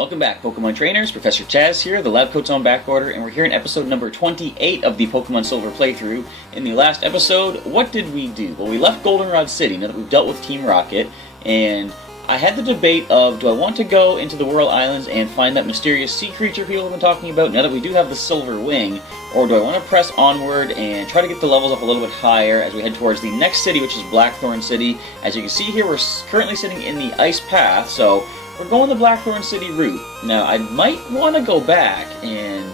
Welcome back, Pokemon Trainers. Professor Chaz here, the lab coat's on back order, and we're here in episode number 28 of the Pokemon Silver playthrough. In the last episode, what did we do? Well, we left Goldenrod City, now that we've dealt with Team Rocket, and I had the debate of, do I want to go into the Whirl Islands and find that mysterious sea creature people have been talking about, now that we do have the Silver Wing, or do I want to press onward and try to get the levels up a little bit higher as we head towards the next city, which is Blackthorn City. As you can see here, we're currently sitting in the Ice Path, so we're going the Blackthorn City route. Now, I might want to go back and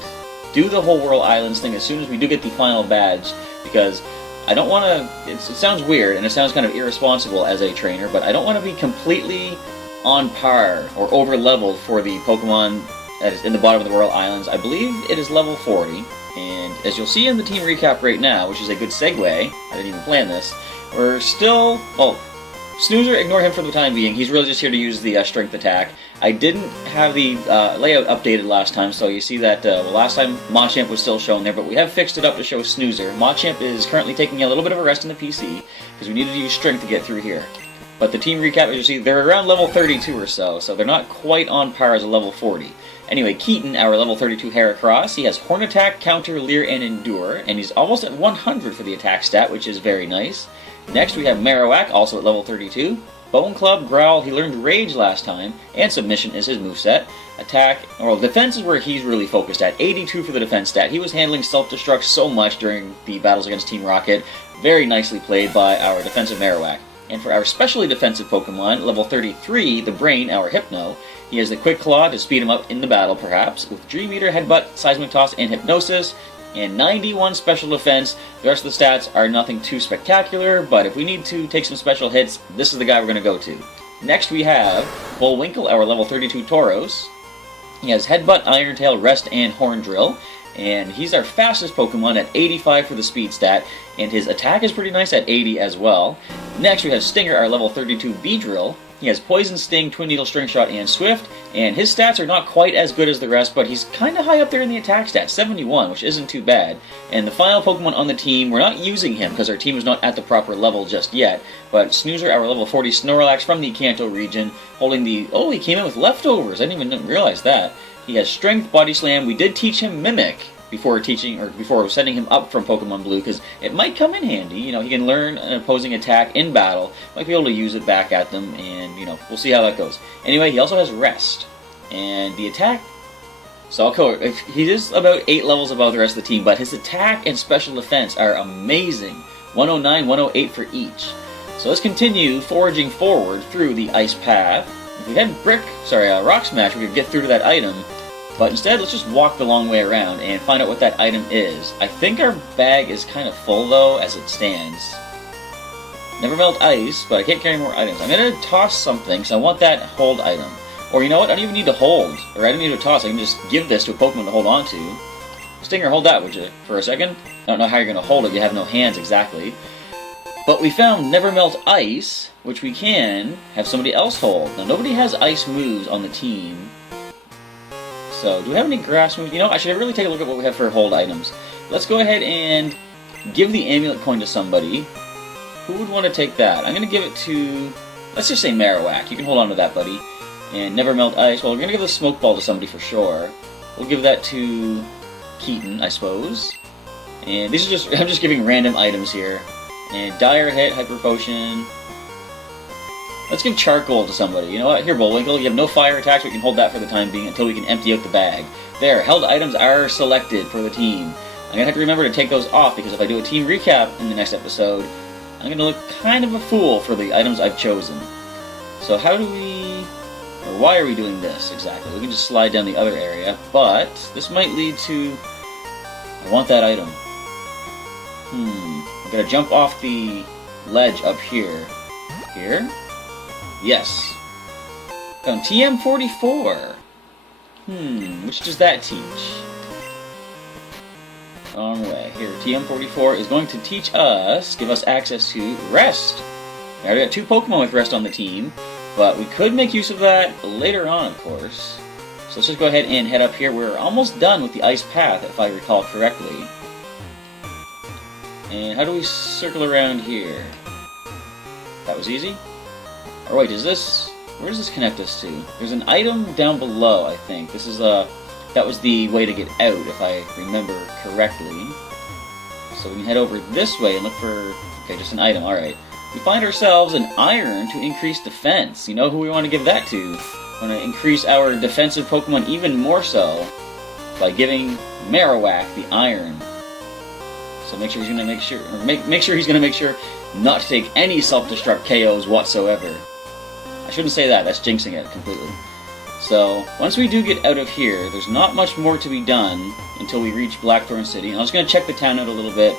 do the whole Whirl Islands thing as soon as we do get the final badge, because I don't want to... It sounds weird, and it sounds kind of irresponsible as a trainer, but I don't want to be completely on par or over-leveled for the Pokemon that is in the bottom of the Whirl Islands. I believe it is level 40, and as you'll see in the team recap right now, which is a good segue, I didn't even plan this, we're still... well, Snoozer, ignore him for the time being. He's really just here to use the strength attack. I didn't have the layout updated last time, so you see that, well, last time Machamp was still shown there, but we have fixed it up to show Snoozer. Machamp is currently taking a little bit of a rest in the PC, because we needed to use strength to get through here. But the team recap, as you see, they're around level 32 or so they're not quite on par as a level 40. Anyway, Keaton, our level 32 Heracross, he has Horn Attack, Counter, Leer, and Endure, and he's almost at 100 for the attack stat, which is very nice. Next we have Marowak, also at level 32. Bone Club, Growl, he learned Rage last time, and Submission is his moveset. Attack, well, defense is where he's really focused at. 82 for the defense stat. He was handling self-destruct so much during the battles against Team Rocket. Very nicely played by our defensive Marowak. And for our specially defensive Pokemon, level 33, the Brain, our Hypno, he has the Quick Claw to speed him up in the battle, perhaps, with Dream Eater, Headbutt, Seismic Toss, and Hypnosis. And 91 special defense. The rest of the stats are nothing too spectacular, but if we need to take some special hits, this is the guy we're going to go to. Next we have Bullwinkle, our level 32 Tauros. He has Headbutt, Iron Tail, Rest, and Horn Drill. And he's our fastest Pokemon at 85 for the speed stat, and his attack is pretty nice at 80 as well. Next we have Stinger, our level 32 Beedrill. He has Poison, Sting, Twin Needle, String Shot, and Swift, and his stats are not quite as good as the rest, but he's kind of high up there in the attack stats, 71, which isn't too bad. And the final Pokemon on the team, we're not using him because our team is not at the proper level just yet, but Snoozer, our level 40 Snorlax from the Kanto region, holding the... oh, he came in with leftovers, I didn't even realize that. He has Strength, Body Slam, we did teach him Mimic before sending him up from Pokemon Blue, because it might come in handy. You know, he can learn an opposing attack in battle, might be able to use it back at them, and, you know, we'll see how that goes. Anyway, he also has Rest, and the attack... so I'll go... he is about 8 levels above the rest of the team, but his attack and special defense are amazing. 109, 108 for each. So let's continue foraging forward through the Ice Path. If we had Rock Smash, we could get through to that item. But instead, let's just walk the long way around and find out what that item is. I think our bag is kind of full, though, as it stands. Never Melt Ice, but I can't carry more items. I'm going to toss something, because I want that hold item. Or you know what? I don't even need to hold. Or I don't need to toss. I can just give this to a Pokemon to hold on to. Stinger, hold that, would you? For a second? I don't know how you're going to hold it. You have no hands, exactly. But we found Never Melt Ice, which we can have somebody else hold. Now, nobody has ice moves on the team. So, do we have any grass moves? You know, I should really take a look at what we have for hold items. Let's go ahead and give the amulet coin to somebody. Who would want to take that? I'm going to give it to, let's just say Marowak. You can hold on to that, buddy. And Never Melt Ice. Well, we're going to give the Smoke Ball to somebody for sure. We'll give that to Keaton, I suppose. And these are just, I'm just giving random items here. And Dire Hit, Hyper Potion. Let's give Charcoal to somebody. You know what? Here, Bullwinkle. You have no fire attacks. We can hold that for the time being until we can empty out the bag. There. Held items are selected for the team. I'm going to have to remember to take those off, because if I do a team recap in the next episode, I'm going to look kind of a fool for the items I've chosen. So how do we... or why are we doing this, exactly? We can just slide down the other area, but this might lead to... I want that item. I'm going to jump off the ledge up here. Here? Yes. Found TM44. Which does that teach? On the way. Here, TM44 is going to teach us, give us access to Rest. We already got 2 Pokemon with Rest on the team, but we could make use of that later on, of course. So let's just go ahead and head up here. We're almost done with the Ice Path, if I recall correctly. And how do we circle around here? That was easy? Or wait, is this... Where does this connect us to? There's an item down below, I think. This is that was the way to get out, if I remember correctly. So we can head over this way and look for... Okay, just an item, alright. We find ourselves an iron to increase defense. You know who we want to give that to? We want to increase our defensive Pokemon even more so by giving Marowak the iron. So make sure he's going to make sure not to take any self-destruct KOs whatsoever. I shouldn't say that, that's jinxing it completely. So, once we do get out of here, there's not much more to be done until we reach Blackthorn City. And I'm just going to check the town out a little bit,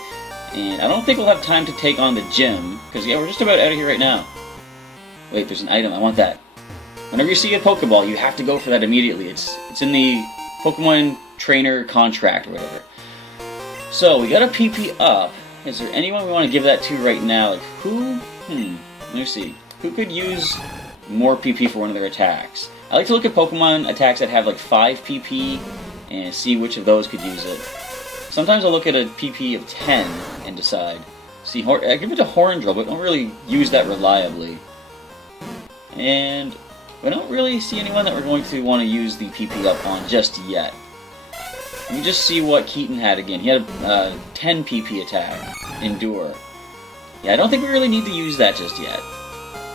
and I don't think we'll have time to take on the gym, because yeah, we're just about out of here right now. Wait, there's an item, I want that. Whenever you see a Pokeball, you have to go for that immediately. It's in the Pokemon Trainer contract or whatever. So, we got a PP up. Is there anyone we want to give that to right now? Like, who? Let me see. Who could use more PP for one of their attacks? I like to look at Pokemon attacks that have like 5 PP and see which of those could use it. Sometimes I'll look at a PP of 10 and decide. See, I give it to Horndrill, but don't really use that reliably. And I don't really see anyone that we're going to want to use the PP up on just yet. Let me just see what Keaton had again. He had a 10 PP attack, Endure. Yeah, I don't think we really need to use that just yet.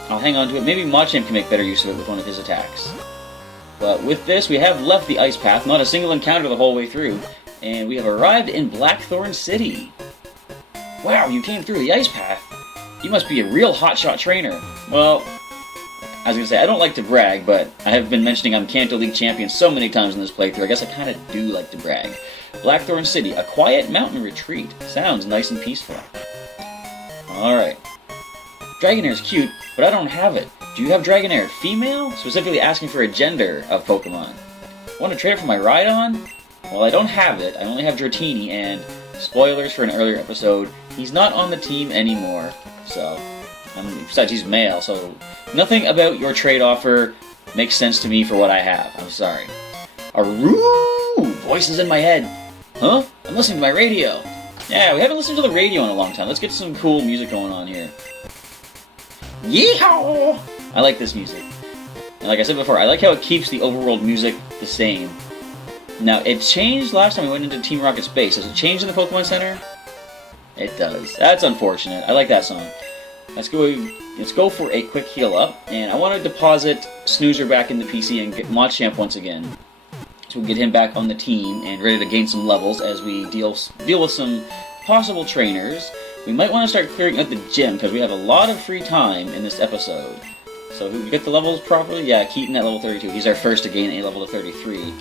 I'll hang on to it. Maybe Machamp can make better use of it with one of his attacks. But with this, we have left the Ice Path, not a single encounter the whole way through, and we have arrived in Blackthorn City. Wow, you came through the Ice Path. You must be a real hotshot trainer. Well, I was going to say, I don't like to brag, but I have been mentioning I'm Kanto League champion so many times in this playthrough, I guess I kind of do like to brag. Blackthorn City, a quiet mountain retreat. Sounds nice and peaceful. Alright. Dragonair's cute, but I don't have it. Do you have Dragonair female? Specifically asking for a gender of Pokemon. Want to trade it for my Rhydon? Well, I don't have it. I only have Dratini, and spoilers for an earlier episode, he's not on the team anymore. So, besides he's male, so nothing about your trade offer makes sense to me for what I have. I'm sorry. Aroo! Voices in my head. Huh? I'm listening to my radio. Yeah, we haven't listened to the radio in a long time. Let's get some cool music going on here. Yeehaw! I like this music. And like I said before, I like how it keeps the overworld music the same. Now, it changed last time we went into Team Rocket's base. Does it change in the Pokemon Center? It does. That's unfortunate. I like that song. Let's go for a quick heal up. And I want to deposit Snoozer back in the PC and get Machamp once again. So we can get him back on the team and ready to gain some levels as we deal with some possible trainers. We might want to start clearing out the gym, because we have a lot of free time in this episode. So, who get the levels properly? Yeah, Keaton at level 32. He's our first to gain a level to 33.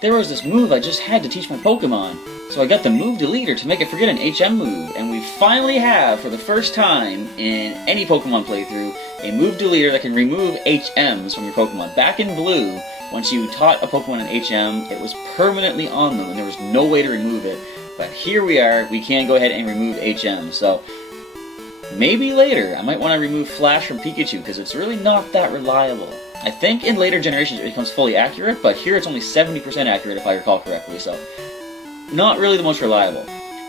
There was this move I just had to teach my Pokemon. So I got the move deleter to make it forget an HM move. And we finally have, for the first time in any Pokemon playthrough, a move deleter that can remove HMs from your Pokemon. Back in Blue, once you taught a Pokemon an HM, it was permanently on them, and there was no way to remove it. But here we are, we can go ahead and remove HM, so maybe later I might want to remove Flash from Pikachu, because it's really not that reliable. I think in later generations it becomes fully accurate, but here it's only 70% accurate if I recall correctly, so not really the most reliable.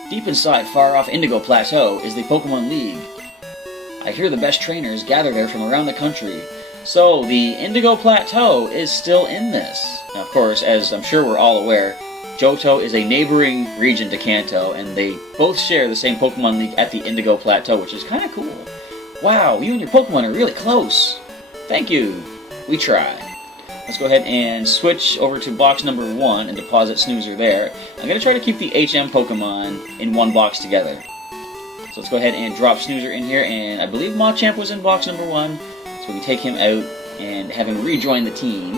Deep inside far-off Indigo Plateau is the Pokemon League. I hear the best trainers gather there from around the country. So the Indigo Plateau is still in this. Now, of course, as I'm sure we're all aware, Johto is a neighboring region to Kanto, and they both share the same Pokemon League at the Indigo Plateau, which is kind of cool. Wow, you and your Pokemon are really close. Thank you. We tried. Let's go ahead and switch over to box number 1 and deposit Snoozer there. I'm going to try to keep the HM Pokemon in one box together. So let's go ahead and drop Snoozer in here, and I believe Machamp was in box number 1, so we can take him out and have him rejoin the team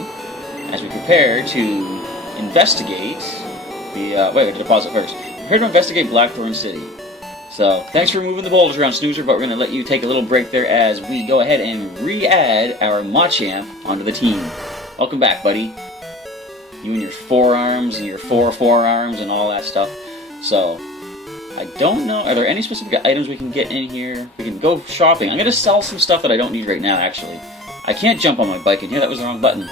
as we prepare to investigate the, wait, we have to deposit first. Prepare to investigate Blackthorn City. So, thanks for moving the boulders around, Snoozer, but we're going to let you take a little break there as we go ahead and re-add our Machamp onto the team. Welcome back, buddy. You and your forearms and your four forearms and all that stuff. So, I don't know, are there any specific items we can get in here? We can go shopping. I'm going to sell some stuff that I don't need right now, actually. I can't jump on my bike in here, that was the wrong button.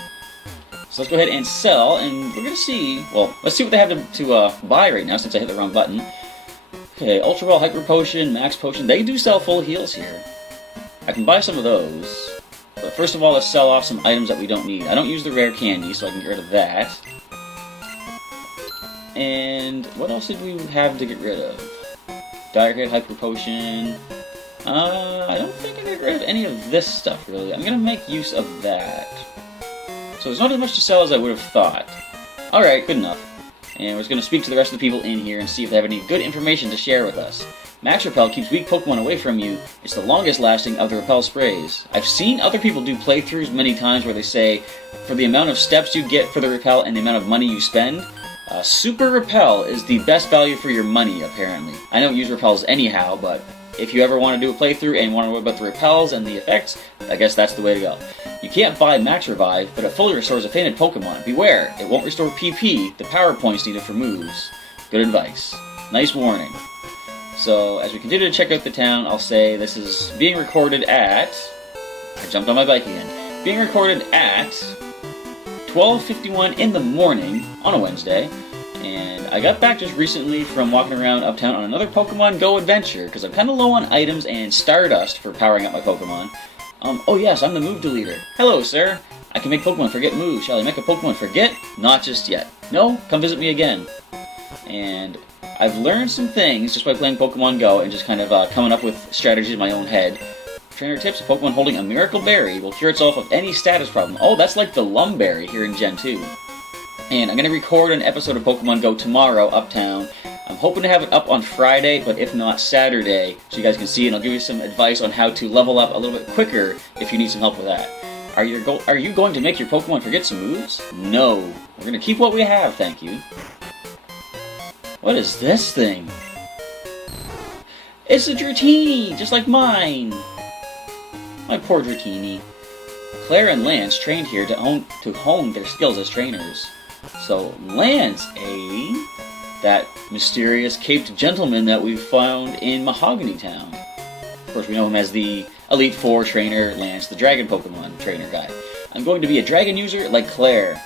So let's go ahead and sell, and we're going to see, well, let's see what they have to buy right now since I hit the wrong button. Okay, Ultra Ball, Hyper Potion, Max Potion, they do sell full heals here. I can buy some of those, but But first of all, let's sell off some items that we don't need. I don't use the rare candy, so I can get rid of that. And what else did we have to get rid of? Dire Hit, Hyper Potion. I don't think I get rid of any of this stuff, really. I'm gonna make use of that. So there's not as much to sell as I would have thought. Alright, good enough. And we're just gonna speak to the rest of the people in here and see if they have any good information to share with us. Max Repel keeps weak Pokemon away from you. It's the longest lasting of the Repel sprays. I've seen other people do playthroughs many times where they say, for the amount of steps you get for the Repel and the amount of money you spend, Super Repel is the best value for your money, apparently. I don't use Repels anyhow, but if you ever want to do a playthrough and want to know about the Repels and the effects, I guess that's the way to go. You can't buy Max Revive, but it fully restores a fainted Pokemon. Beware, it won't restore PP, the power points needed for moves. Good advice. Nice warning. So, as we continue to check out the town, I'll say this is being recorded at... I jumped on my bike again. Being recorded at 12:51 in the morning on a Wednesday. And I got back just recently from walking around uptown on another Pokemon Go adventure, because I'm kind of low on items and Stardust for powering up my Pokemon. Oh yes, I'm the move deleter. Hello, sir. I can make Pokemon forget moves. Shall I make a Pokemon forget? Not just yet. No? Come visit me again. And I've learned some things just by playing Pokemon Go and just kind of coming up with strategies in my own head. Trainer tips, a Pokemon holding a Miracle Berry will cure itself of any status problem. Oh, that's like the Lumberry here in Gen 2. And I'm going to record an episode of Pokemon Go tomorrow, uptown. I'm hoping to have it up on Friday, but if not, Saturday, so you guys can see it, and I'll give you some advice on how to level up a little bit quicker if you need some help with that. Are you going to make your Pokemon forget some moves? No. We're going to keep what we have, thank you. What is this thing? It's a Dratini, just like mine. My poor Dratini. Claire and Lance trained here to hone their skills as trainers. So, Lance, eh? That mysterious caped gentleman that we found in Mahogany Town. Of course, we know him as the Elite Four trainer, Lance, the Dragon Pokemon trainer guy. I'm going to be a Dragon user like Claire.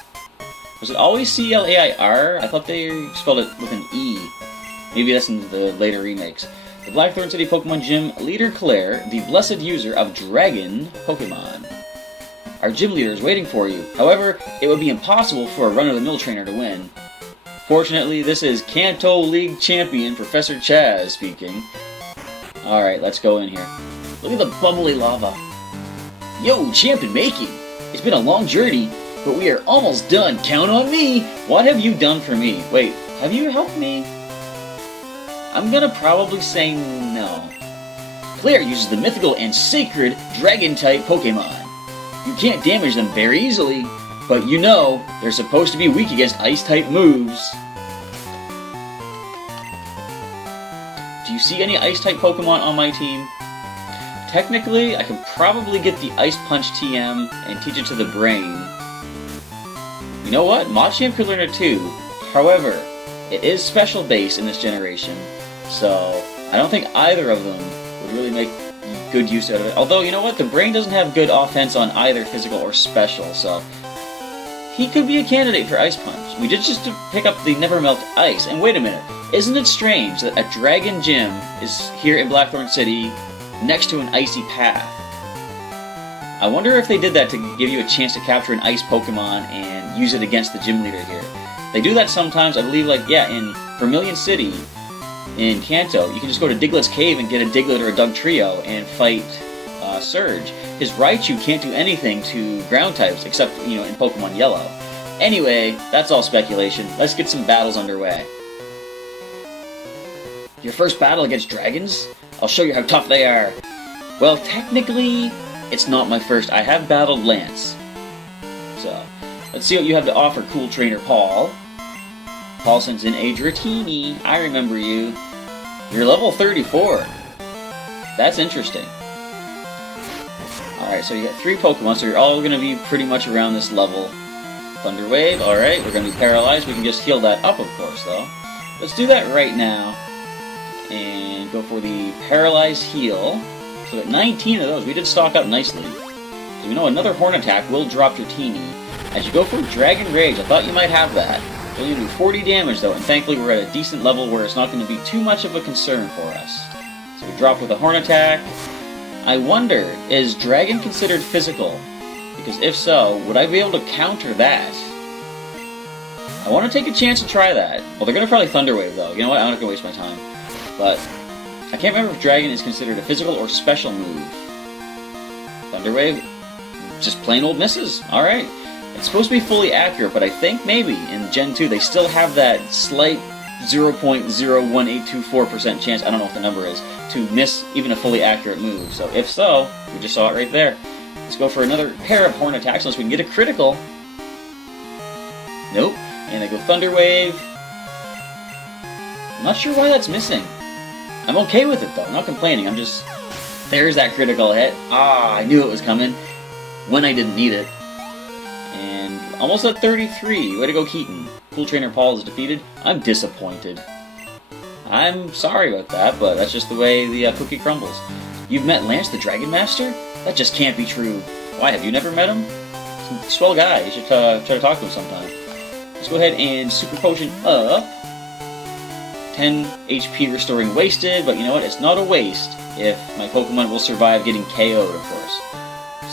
Was it always C-L-A-I-R? I thought they spelled it with an E. Maybe that's in the later remakes. The Blackthorn City Pokemon Gym leader Claire, the blessed user of Dragon Pokemon. Our gym leader is waiting for you. However, it would be impossible for a run-of-the-mill trainer to win. Fortunately, this is Kanto League champion Professor Chaz speaking. Alright, let's go in here. Look at the bubbly lava. Yo, champ in making! It's been a long journey, but we are almost done. Count on me! What have you done for me? Wait, have you helped me? I'm gonna probably say no. Claire uses the mythical and sacred Dragon-type Pokemon. You can't damage them very easily, but you know, they're supposed to be weak against Ice-type moves. Do you see any Ice-type Pokemon on my team? Technically, I could probably get the Ice Punch TM and teach it to the brain. You know what? Machamp could learn it too. However, it is special base in this generation, so I don't think either of them would really make good use out of it. Although, you know what? The brain doesn't have good offense on either physical or special, so he could be a candidate for Ice Punch. We did just to pick up the Never Melt Ice. And wait a minute, isn't it strange that a Dragon Gym is here in Blackthorn City next to an icy path? I wonder if they did that to give you a chance to capture an ice Pokemon and use it against the gym leader here. They do that sometimes, I believe, like, yeah, in Vermilion City, in Kanto, you can just go to Diglett's Cave and get a Diglett or a Dugtrio and fight Surge. His Raichu can't do anything to ground types, except, you know, in Pokemon Yellow. Anyway, that's all speculation. Let's get some battles underway. Your first battle against dragons? I'll show you how tough they are. Well, technically, it's not my first. I have battled Lance. So, let's see what you have to offer, cool trainer Paul. Paul sends in a Dratini. I remember you. You're level 34. That's interesting. Alright, so you got 3 Pokemon, so you're all going to be pretty much around this level. Thunder Wave, alright, we're going to be paralyzed. We can just heal that up, of course, though. Let's do that right now. And go for the Paralyzed Heal. So at 19 of those, we did stock up nicely. So we know another Horn Attack will drop Dratini. As you go for Dragon Rage, I thought you might have that. It's only going to do 40 damage, though, and thankfully we're at a decent level where it's not going to be too much of a concern for us. So we drop with a Horn Attack. I wonder, is Dragon considered physical? Because if so, would I be able to counter that? I want to take a chance to try that. Well, they're going to probably Thunder Wave, though. You know what? I'm not going to waste my time. But I can't remember if Dragon is considered a physical or special move. Thunder Wave, just plain old misses. Alright. It's supposed to be fully accurate, but I think maybe in Gen 2 they still have that slight 0.01824% chance, I don't know what the number is, to miss even a fully accurate move. So if so, we just saw it right there. Let's go for another pair of horn attacks unless we can get a critical. Nope. And I go Thunder Wave. I'm not sure why that's missing. I'm okay with it though, I'm not complaining, I'm just... There's that critical hit. Ah, I knew it was coming when I didn't need it. And almost at 33. Way to go, Keaton. Cool Trainer Paul is defeated. I'm disappointed. I'm sorry about that, but that's just the way the cookie crumbles. You've met Lance, the Dragon Master? That just can't be true. Why, have you never met him? He's a swell guy. You should try to talk to him sometime. Let's go ahead and Super Potion up. 10 HP restoring wasted, but you know what? It's not a waste if my Pokemon will survive getting KO'd, of course.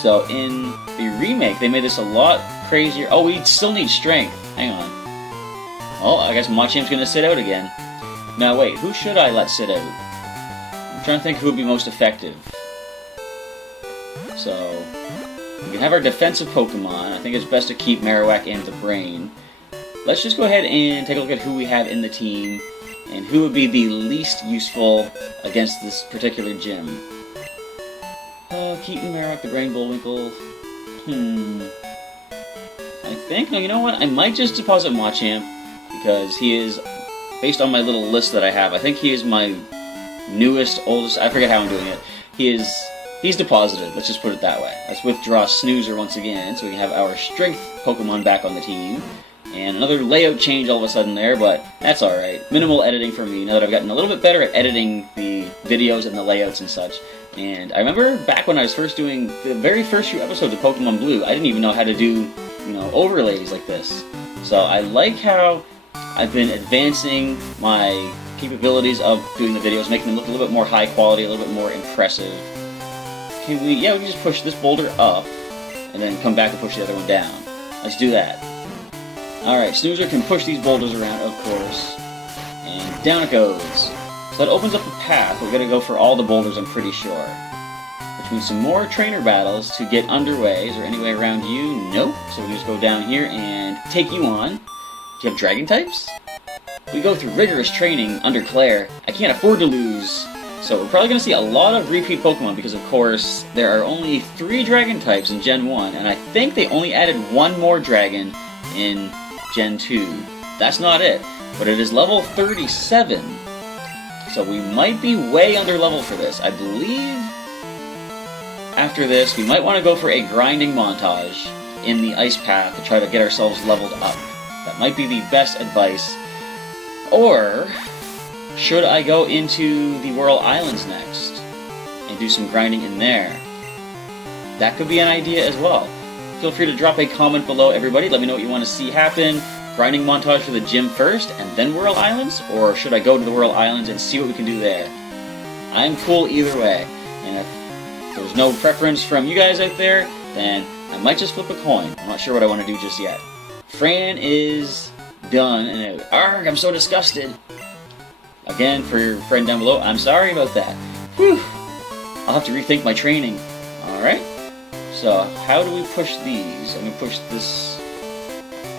So in the remake, they made this a lot crazier. Oh, we still need strength. Hang on. Oh, I guess Machamp's gonna sit out again. Now wait, who should I let sit out? I'm trying to think who would be most effective. So, we can have our defensive Pokemon. I think it's best to keep Marowak and the Brain. Let's just go ahead and take a look at who we have in the team, and who would be the least useful against this particular gym. Keaton, Marowak, the Brain, Bullwinkle. I think, no, you know what? I might just deposit Machamp, because he is, based on my little list that I have, I think he is my newest, oldest, I forget how I'm doing it. He's deposited, let's just put it that way. Let's withdraw Snoozer once again, so we can have our strength Pokemon back on the team. And another layout change all of a sudden there, but that's alright. Minimal editing for me, now that I've gotten a little bit better at editing the videos and the layouts and such. And I remember back when I was first doing the very first few episodes of Pokémon Blue, I didn't even know how to do, you know, overlays like this. So I like how I've been advancing my capabilities of doing the videos, making them look a little bit more high quality, a little bit more impressive. Can we, yeah, we can just push this boulder up, and then come back and push the other one down. Let's do that. Alright, Snoozer can push these boulders around, of course. And down it goes. So that opens up a path. We're going to go for all the boulders, I'm pretty sure. Which means some more trainer battles to get underway. Is there any way around you? Nope. So we can just go down here and take you on. Do you have Dragon types? We go through rigorous training under Claire. I can't afford to lose. So we're probably going to see a lot of repeat Pokemon because, of course, there are only 3 Dragon types in Gen 1. And I think they only added 1 more Dragon in Gen 2. That's not it. But it is level 37. So we might be way under level for this. I believe after this we might want to go for a grinding montage in the ice path to try to get ourselves leveled up. That might be the best advice. Or should I go into the Whirl Islands next and do some grinding in there? That could be an idea as well. Feel free to drop a comment below, everybody. Let me know what you want to see happen. Grinding montage for the gym first, and then Whirl Islands? Or should I go to the Whirl Islands and see what we can do there? I'm cool either way. And if there's no preference from you guys out there, then I might just flip a coin. I'm not sure what I want to do just yet. Fran is done and out. Arrgh, I'm so disgusted. Again, for your friend down below, I'm sorry about that. Whew. I'll have to rethink my training. Alright. So, how do we push these? I'm going to push this...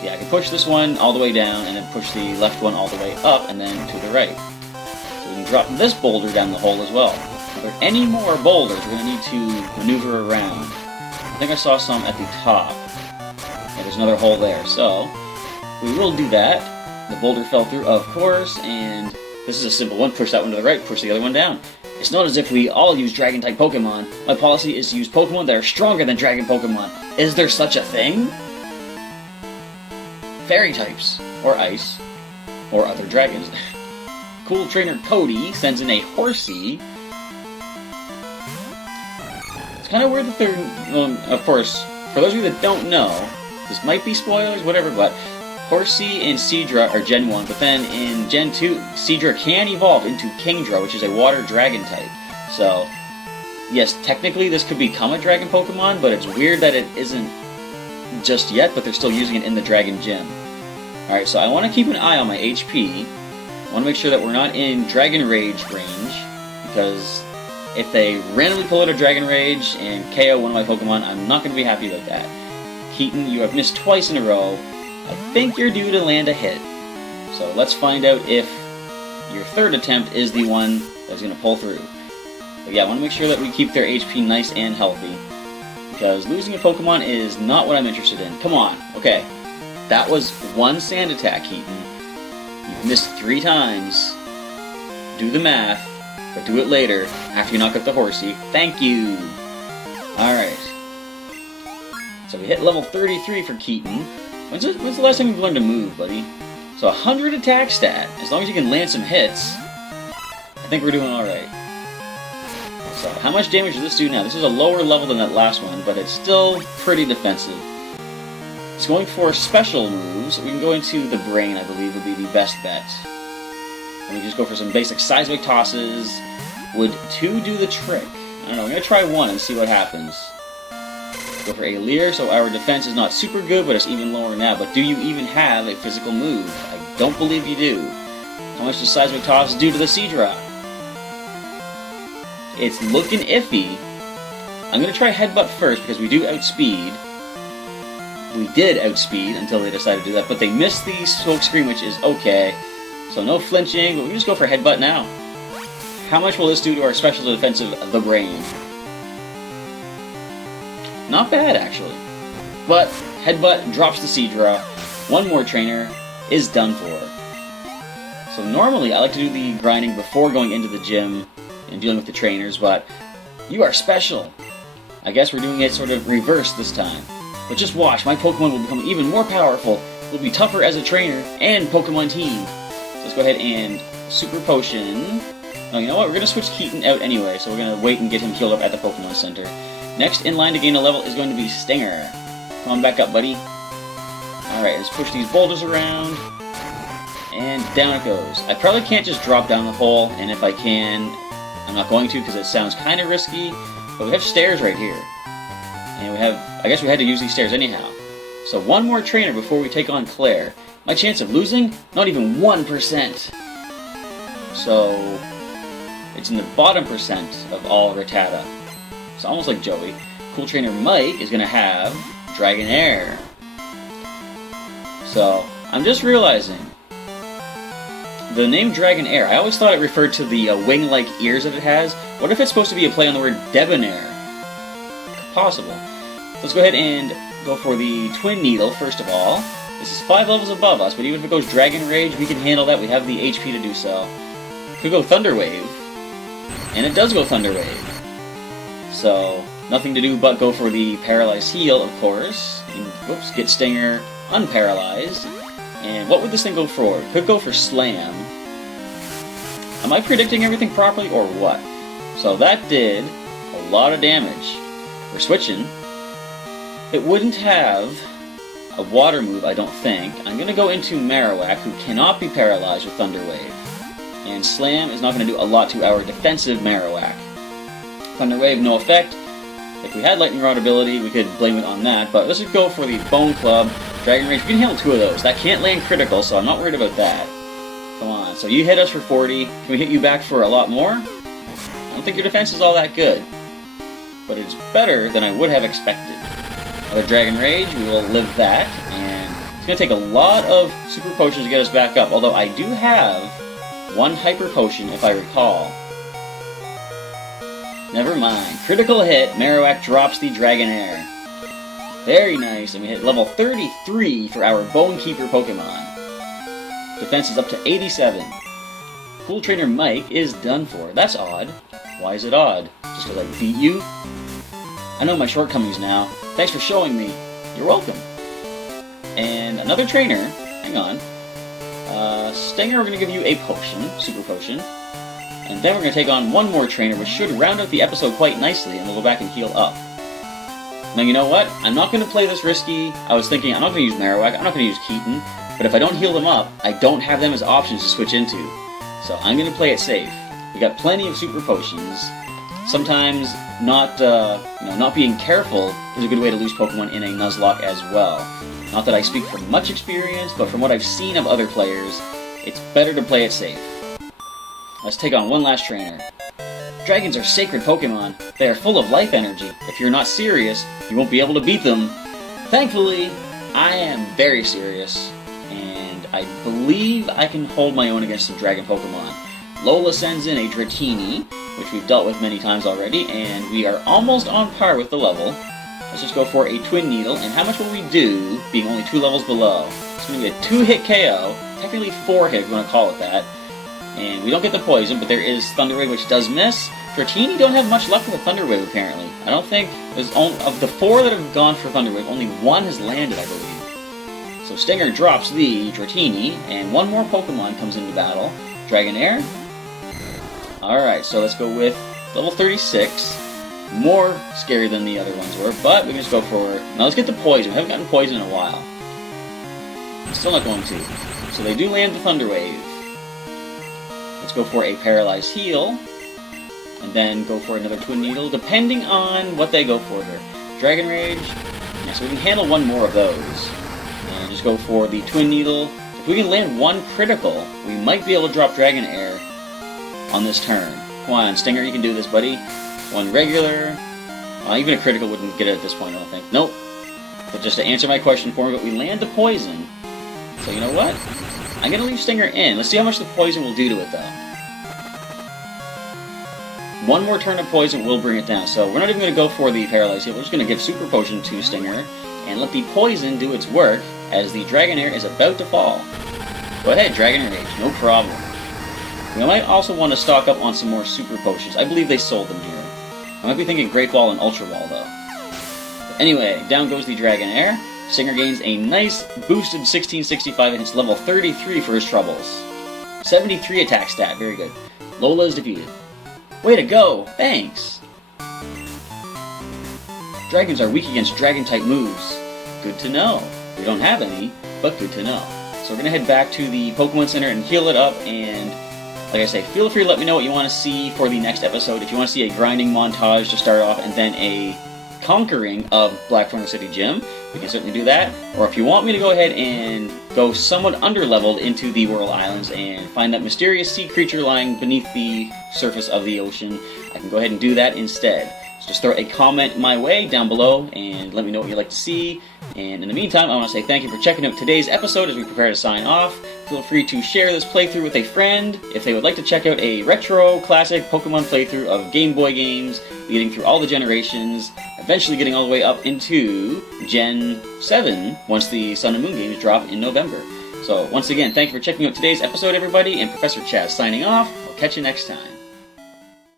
Yeah, I can push this one all the way down, and then push the left one all the way up, and then to the right. So we can drop this boulder down the hole as well. If there are any more boulders, we're going to need to maneuver around. I think I saw some at the top. Yeah, there's another hole there. So, we will do that. The boulder fell through, of course, and this is a simple one. Push that one to the right, push the other one down. It's not as if we all use Dragon-type Pokemon. My policy is to use Pokemon that are stronger than Dragon Pokemon. Is there such a thing? Fairy types, or Ice, or other dragons. Cool Trainer Cody sends in a Horsey. It's kind of weird that they're... Well, of course, for those of you that don't know, this might be spoilers, whatever, but Horsey and Seadra are Gen 1, but then in Gen 2, Seadra can evolve into Kingdra, which is a water dragon type. So, yes, technically this could become a dragon Pokemon, but it's weird that it isn't just yet, but they're still using it in the Dragon Gym. Alright, so I want to keep an eye on my HP. I want to make sure that we're not in Dragon Rage range, because if they randomly pull out a Dragon Rage and KO one of my Pokemon, I'm not going to be happy about that. Keaton, you have missed twice in a row. I think you're due to land a hit. So let's find out if your third attempt is the one that's going to pull through. But yeah, I want to make sure that we keep their HP nice and healthy, because losing a Pokemon is not what I'm interested in. Come on. Okay. That was one sand attack, Keaton. You've missed 3 times. Do the math, but do it later, after you knock out the horsey. Thank you! Alright. So we hit level 33 for Keaton. When's the last time you've learned to move, buddy? So 100 attack stat. As long as you can land some hits, I think we're doing alright. So how much damage does this do now? This is a lower level than that last one, but it's still pretty defensive. It's going for special moves. We can go into the brain, I believe, would be the best bet. And we just go for some basic seismic tosses. Would 2 do the trick? I don't know, I'm going to try 1 and see what happens. Go for a Leer, so our defense is not super good, but it's even lower now. But do you even have a physical move? I don't believe you do. How much does seismic toss do to the Seadrop? It's looking iffy. I'm going to try Headbutt first, because we do outspeed. We did outspeed until they decided to do that, but they missed the Smoke Screen, which is okay. So no flinching, but we just go for Headbutt now. How much will this do to our special defensive, the Brain? Not bad, actually. But Headbutt drops the Seadra. One more trainer is done for. So normally I like to do the grinding before going into the gym and dealing with the trainers, but you are special. I guess we're doing it sort of reversed this time. But just watch, my Pokemon will become even more powerful, will be tougher as a trainer, and Pokemon team. So let's go ahead and Super Potion. Oh, you know what, we're going to switch Keaton out anyway, so we're going to wait and get him healed up at the Pokemon Center. Next in line to gain a level is going to be Stinger. Come on back up, buddy. Alright, let's push these boulders around. And down it goes. I probably can't just drop down the hole, and if I can, I'm not going to because it sounds kind of risky, but we have stairs right here. And we have, I guess we had to use these stairs anyhow. So one more trainer before we take on Claire. My chance of losing? Not even 1%. So it's in the bottom percent of all Rattata. It's almost like Joey. Cool Trainer Mike is going to have Dragonair. So I'm just realizing the name Dragonair, I always thought it referred to the wing-like ears that it has. What if it's supposed to be a play on the word debonair? Possible. Let's go ahead and go for the Twin Needle, first of all. This is 5 levels above us, but even if it goes Dragon Rage, we can handle that. We have the HP to do so. Could go Thunder Wave. And it does go Thunder Wave. So, nothing to do but go for the Paralyzed Heal, of course. And, whoops, get Stinger unparalyzed. And what would this thing go for? It could go for Slam. Am I predicting everything properly, or what? So that did a lot of damage. We're switching. It wouldn't have a water move, I don't think. I'm going to go into Marowak, who cannot be paralyzed with Thunder Wave. And Slam is not going to do a lot to our defensive Marowak. Thunder Wave, no effect. If we had Lightning Rod ability, we could blame it on that. But let's just go for the Bone Club. Dragon Rage, we can handle 2 of those. That can't land critical, so I'm not worried about that. Come on, so you hit us for 40. Can we hit you back for a lot more? I don't think your defense is all that good. But it's better than I would have expected. Another Dragon Rage, we will live that, and it's going to take a lot of Super Potions to get us back up, although I do have 1 Hyper Potion, if I recall. Never mind. Critical hit, Marowak drops the Dragonair. Very nice, and we hit level 33 for our Bone Keeper Pokemon. Defense is up to 87. Cool Trainer Mike is done for. That's odd. Why is it odd? Just because I beat you? I know my shortcomings now. Thanks for showing me. You're welcome. And another trainer. Hang on. Stinger, we're going to give you a potion. Super Potion. And then we're going to take on 1 more trainer, which should round out the episode quite nicely, and we'll go back and heal up. Now, you know what? I'm not going to play this risky. I was thinking, I'm not going to use Marowak, I'm not going to use Keaton, but if I don't heal them up, I don't have them as options to switch into. So I'm going to play it safe. We got plenty of Super Potions, sometimes not being careful is a good way to lose Pokemon in a Nuzlocke as well. Not that I speak from much experience, but from what I've seen of other players, it's better to play it safe. Let's take on one last trainer. Dragons are sacred Pokemon. They are full of life energy. If you're not serious, you won't be able to beat them. Thankfully, I am very serious, and I believe I can hold my own against some dragon Pokemon. Lola sends in a Dratini, which we've dealt with many times already, and we are almost on par with the level. Let's just go for a Twin Needle, and how much will we do, being only 2 levels below? It's going to be a 2-hit KO, technically 4-hit if you want to call it that. And we don't get the poison, but there is Thunder Wave, which does miss. Dratini don't have much luck with a Thunder Wave, apparently. I don't think, of the 4 that have gone for Thunder Wave, only 1 has landed, I believe. So Stinger drops the Dratini, and one more Pokemon comes into battle. Dragonair. Alright, so let's go with level 36. More scary than the other ones were, but we can just go for... Now let's get the poison. We haven't gotten poison in a while. I'm still not going to. So they do land the Thunder Wave. Let's go for a Paralyzed Heal, and then go for another Twin Needle, depending on what they go for here. Dragon Rage, yeah, so we can handle one more of those. And just go for the Twin Needle. If we can land one critical, we might be able to drop Dragonair on this turn. Come on, Stinger, you can do this, buddy. One regular. Even a critical wouldn't get it at this point, I don't think. Nope. But just to answer my question for me, but we land the poison. So you know what? I'm going to leave Stinger in. Let's see how much the poison will do to it, though. One more turn of poison will bring it down. So we're not even going to go for the Paralyzed Heal. We're just going to give Super Potion to Stinger and let the poison do its work as the Dragonair is about to fall. Go ahead, Dragon Rage. No problem. We might also want to stock up on some more Super Potions. I believe they sold them here. I might be thinking Great Ball and Ultra Ball, though. But anyway, down goes the Dragonair. Stinger gains a nice boosted 1665 and hits level 33 for his troubles. 73 attack stat, very good. Lola is defeated. Way to go! Thanks! Dragons are weak against Dragon-type moves. Good to know. We don't have any, but good to know. So we're going to head back to the Pokemon Center and heal it up, and like I say, feel free to let me know what you want to see for the next episode. If you want to see a grinding montage to start off, and then a conquering of Blackthorn City Gym, we can certainly do that. Or if you want me to go ahead and go somewhat underleveled into the Whirl Islands and find that mysterious sea creature lying beneath the surface of the ocean, I can go ahead and do that instead. So just throw a comment my way down below and let me know what you'd like to see. And in the meantime, I want to say thank you for checking out today's episode as we prepare to sign off. Feel free to share this playthrough with a friend if they would like to check out a retro, classic Pokemon playthrough of Game Boy games, leading through all the generations, eventually getting all the way up into Gen 7 once the Sun and Moon games drop in November. So once again, thank you for checking out today's episode, everybody, and Professor Chaz signing off. I'll catch you next time.